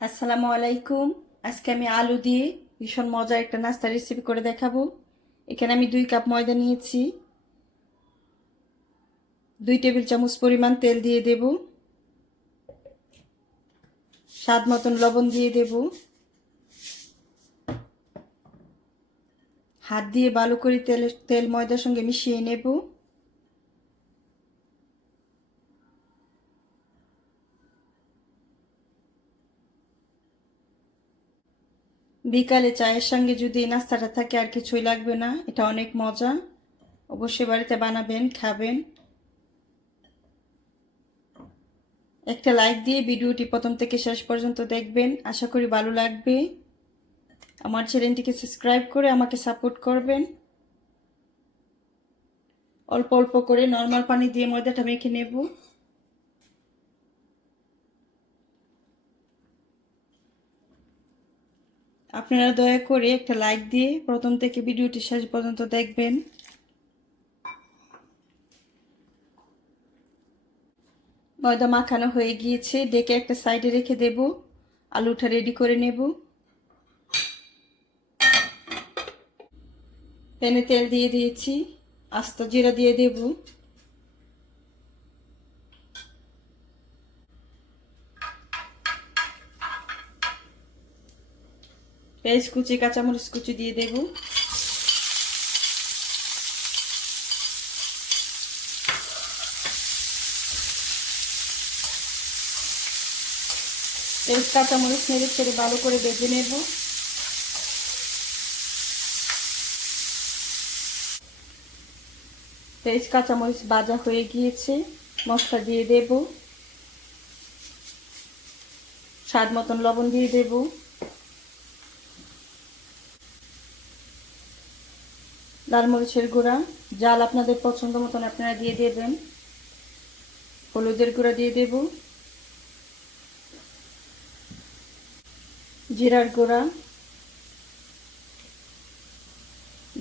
আসসালামু আলাইকুম। আজকে আমি আলু দিয়ে ভীষণ মজার একটা নাস্তা রেসিপি করে দেখাবো। এখানে আমি দুই কাপ ময়দা নিয়েছি। দুই টেবিল চামচ পরিমাণ তেল দিয়ে দেব। স্বাদ মতন লবণ দিয়ে দেব। হাত দিয়ে ভালো করে তেল তেল ময়দার সঙ্গে মিশিয়ে নেব। বিকালে চায়ের সঙ্গে যদি নাস্তাটা থাকে, আর কিছুই লাগবে না। এটা অনেক মজা। অবশ্যই বাড়িতে বানাবেন, খাবেন। একটা লাইক দিয়ে ভিডিওটি প্রথম থেকে শেষ পর্যন্ত দেখবেন। আশা করি ভালো লাগবে। আমার চ্যানেলটিকে সাবস্ক্রাইব করে আমাকে সাপোর্ট করবেন। অল্প অল্প করে নর্মাল পানি দিয়ে ময়দাটা মেখে নেব। আপনারা দয়া করে একটা লাইক দিয়ে প্রথম থেকে ভিডিওটি শেষ পর্যন্ত দেখবেন। ময়দা মাখানো হয়ে গিয়েছে, ডেকে একটা সাইডে রেখে দেব। আলুটা রেডি করে নেব। প্যানে তেল দিয়ে দিয়েছি, আস্ত জিরা দিয়ে দেব। পেঁয়াজ কুচি, কাঁচামরিচ কুচি দিয়ে দেব। পেঁয়াজ, কাঁচামরিচ নেড়ে ছেড়ে ভালো করে বেজে নেব। পেঁয়াজ, কাঁচামরিচ ভাজা হয়ে গিয়েছে, মশলা দিয়ে দেব। স্বাদ মতন লবণ দিয়ে দেবো। লাল মরিচের গুঁড়া। জাল আপনাদের পছন্দ মতন আপনারা দিয়ে দেবেন। হলুদের গুঁড়া দিয়ে দেব। জিরার গুঁড়া।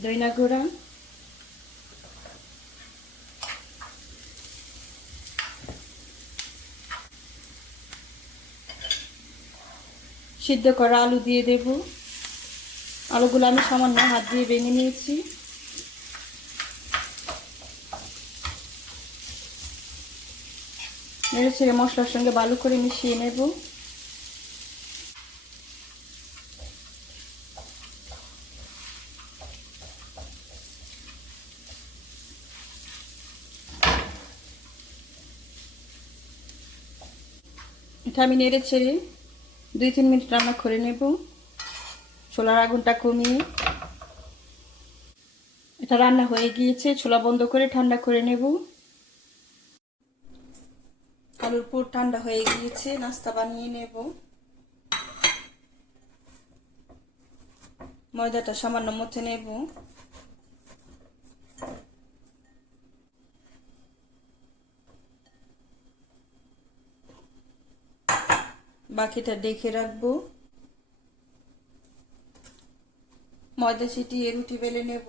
দইনা গুঁড়া। সিদ্ধ করা আলু দিয়ে দেব। আলুগুলো আমি সামান্য হাত দিয়ে ভেঙে নিয়েছি। নেড়ে ছেড়ে মশলার সঙ্গে ভালো করে মিশিয়ে নেব। এটা আমি নেড়ে ছেড়ে দুই তিন মিনিট রান্না করে নেব। ছোলার আগুনটা কমিয়ে। এটা রান্না হয়ে গিয়েছে, ছোলা বন্ধ করে ঠান্ডা করে নেব। আলুর পুর ঠান্ডা হয়ে গিয়েছে, নাস্তা বানিয়ে নেব। ময়দাটা সামান্য মথে নেব। বাকিটা দেখে রাখব। ময়দা ছিটিয়ে রুটি বেলে নেব।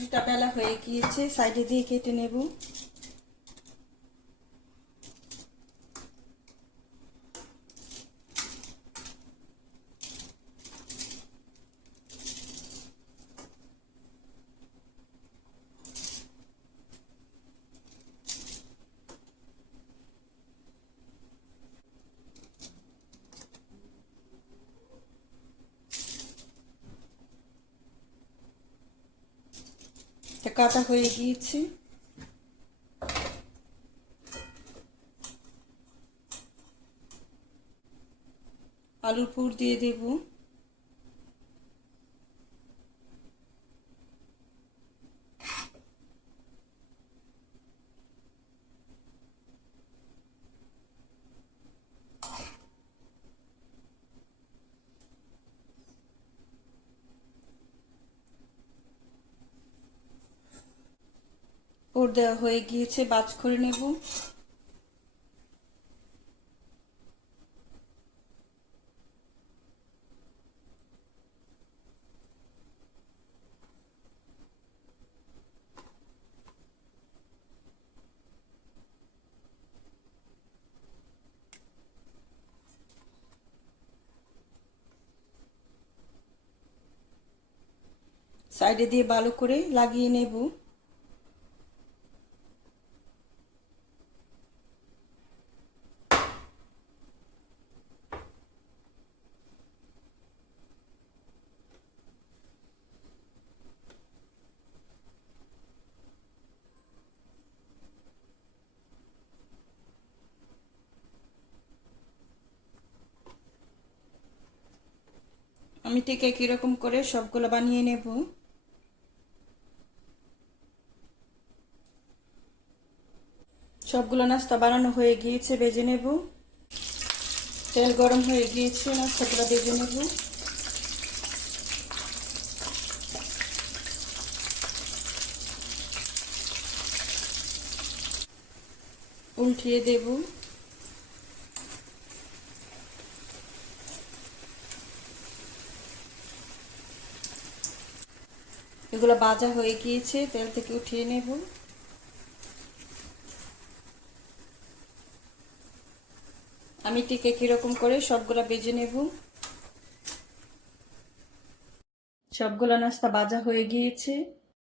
রুটিটা বেলা হয়ে গিয়েছে সাইডে দিয়ে কেটে নেব। এটা কাটা হয়ে গিয়েছে। আলুর পুর দিয়ে দেব। ওর দেওয়া হয়ে গিয়েছে বাজ করে নেব। সাইডে দিয়ে ভালো করে লাগিয়ে নেব। আমি ঠিক একই রকম করে সবগুলো বানিয়ে নেব। সবগুলো নাস্তা বানানো হয়ে গিয়েছে, বেজে নেব। তেল গরম হয়ে গিয়েছে, নাস্তাগুলো বেজে নেব। উল্টিয়ে দেব। এগুলো বাজা হয়ে গিয়েছে, তেল থেকে উঠিয়ে নেব। আমি ঠিক একই রকম করে সবগুলা বেজে নেব। সবগুলা নাস্তা বাজা হয়ে গিয়েছে।